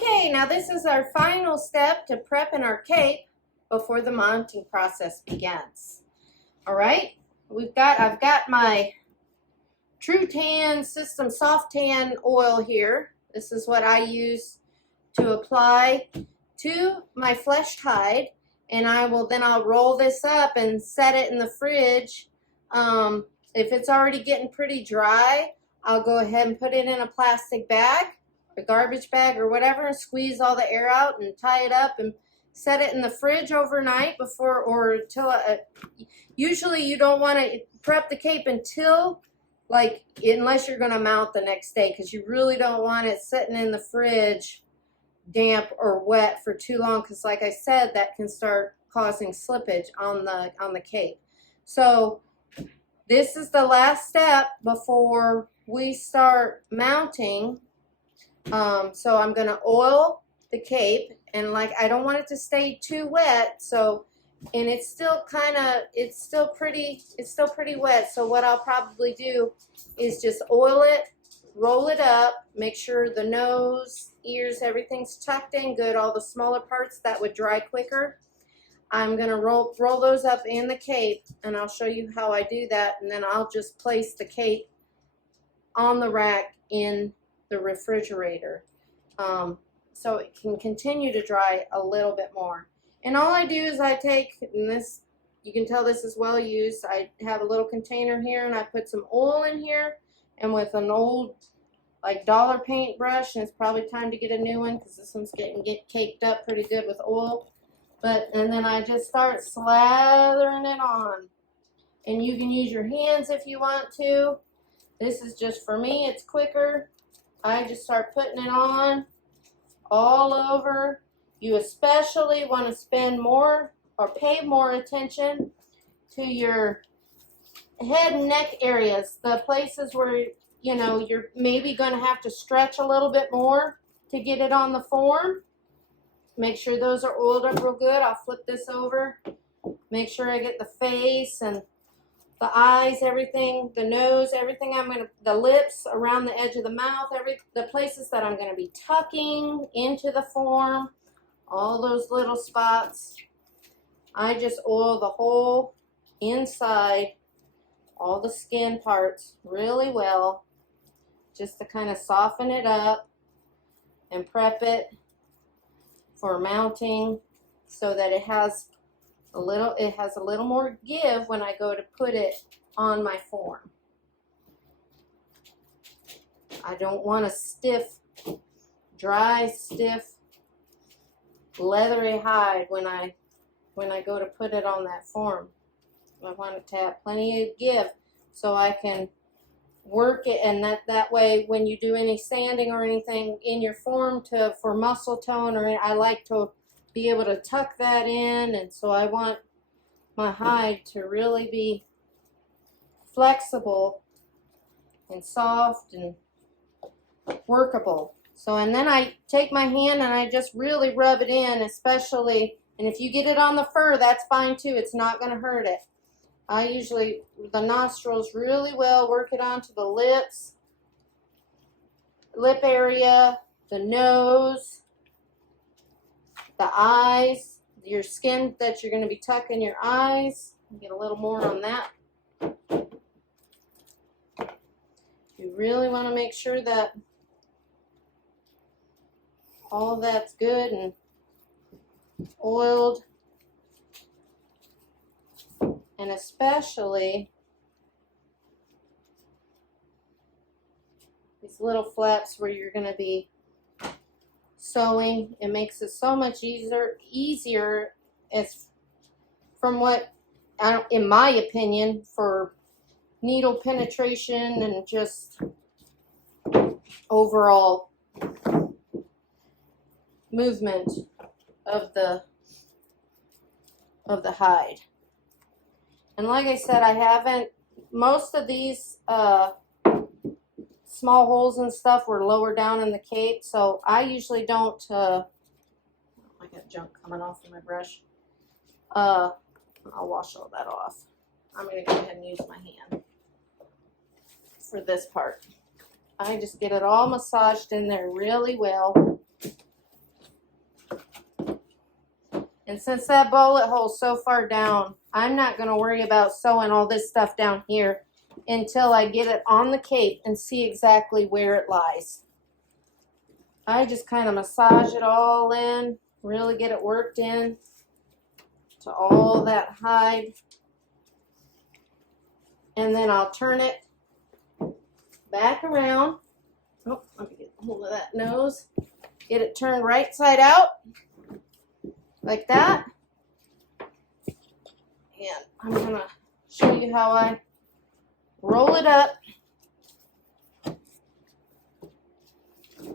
Okay, now this is our final step to prepping our cape before the mounting process begins. All right, I've got my True Tan System Soft Tan oil here. This is what I use to apply to my fleshed hide, and I'll roll this up and set it in the fridge. If it's already getting pretty dry, I'll go ahead and put it in a plastic bag, a garbage bag or whatever, and squeeze all the air out and tie it up and set it in the fridge overnight before or until usually you don't want to prep the cape until unless you're going to mount the next day, because you really don't want it sitting in the fridge damp or wet for too long, because like I said, that can start causing slippage on the cape. So this is the last step before we start mounting. So I'm going to oil the cape, and I don't want it to stay too wet, and it's still pretty wet. So what I'll probably do is just oil it, roll it up, make sure the nose, ears, everything's tucked in good, all the smaller parts that would dry quicker. I'm going to roll those up in the cape, and I'll show you how I do that, and then I'll just place the cape on the rack in the refrigerator so it can continue to dry a little bit more. And all I do is I take, and this, you can tell this is well used, I have a little container here, and I put some oil in here, and with an old dollar paintbrush, and it's probably time to get a new one because this one's getting caked up pretty good with oil. And then I just start slathering it on. And you can use your hands if you want to. This is just for me, it's quicker. I just start putting it on all over. You especially want to spend more or pay more attention to your head and neck areas, the places where you're maybe going to have to stretch a little bit more to get it on the form. Make sure those are oiled up real good. I'll flip this over. Make sure I get the face and the eyes, everything, the nose, everything. The lips, around the edge of the mouth, the places that I'm going to be tucking into the form, all those little spots. I just oil the whole inside, all the skin parts really well, just to kind of soften it up and prep it for mounting, so that it has a little more give when I go to put it on my form. I don't want a stiff, dry, stiff, leathery hide when I go to put it on that form. I want it to have plenty of give so I can work it, and that way when you do any sanding or anything in your form for muscle tone, I like to be able to tuck that in, and so I want my hide to really be flexible and soft and workable. So, and then I take my hand and I just really rub it in, especially, and if you get it on the fur, that's fine too, it's not going to hurt it. I usually, the nostrils really well, work it onto the lips, lip area, the nose, the eyes, your skin that you're going to be tucking your eyes. Get a little more on that. You really want to make sure that all that's good and oiled. And especially these little flaps where you're going to be sewing. It makes it so much easier as from what, in my opinion, for needle penetration and just overall movement of the hide. And like I said, most of these small holes and stuff were lower down in the cape, so I usually don't, I got junk coming off of my brush. I'll wash all that off. I'm going to go ahead and use my hand for this part. I just get it all massaged in there really well. And since that bullet hole's so far down, I'm not going to worry about sewing all this stuff down here until I get it on the cape and see exactly where it lies. I just kind of massage it all in, really get it worked in to all that hide. And then I'll turn it back around. Oh, let me get hold of that nose. Get it turned right side out, like that. And I'm gonna show you how I roll it up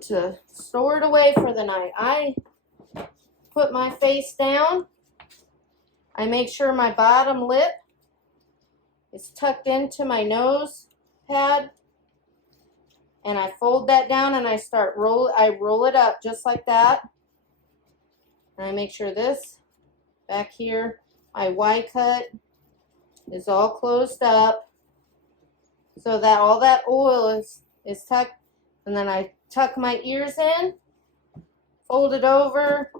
to store it away for the night. I put my face down. I make sure my bottom lip is tucked into my nose pad. And I fold that down and I roll it up just like that. And I make sure this back here, my Y cut is all closed up so that all that oil is tucked. And then I tuck my ears in, fold it over.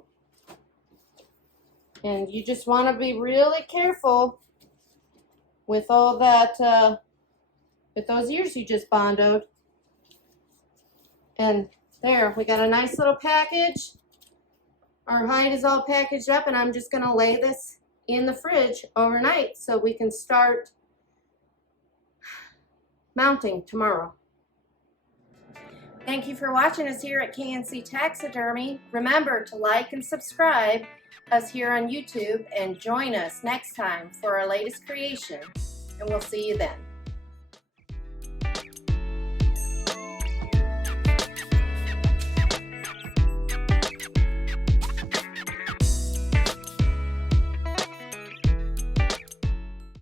And you just want to be really careful with all that, with those ears you just bondoed. And there, we got a nice little package. Our hide is all packaged up, and I'm just going to lay this in the fridge overnight so we can start mounting tomorrow. Thank you for watching us here at K&C Taxidermy. Remember to like and subscribe us here on YouTube, and join us next time for our latest creation. And we'll see you then.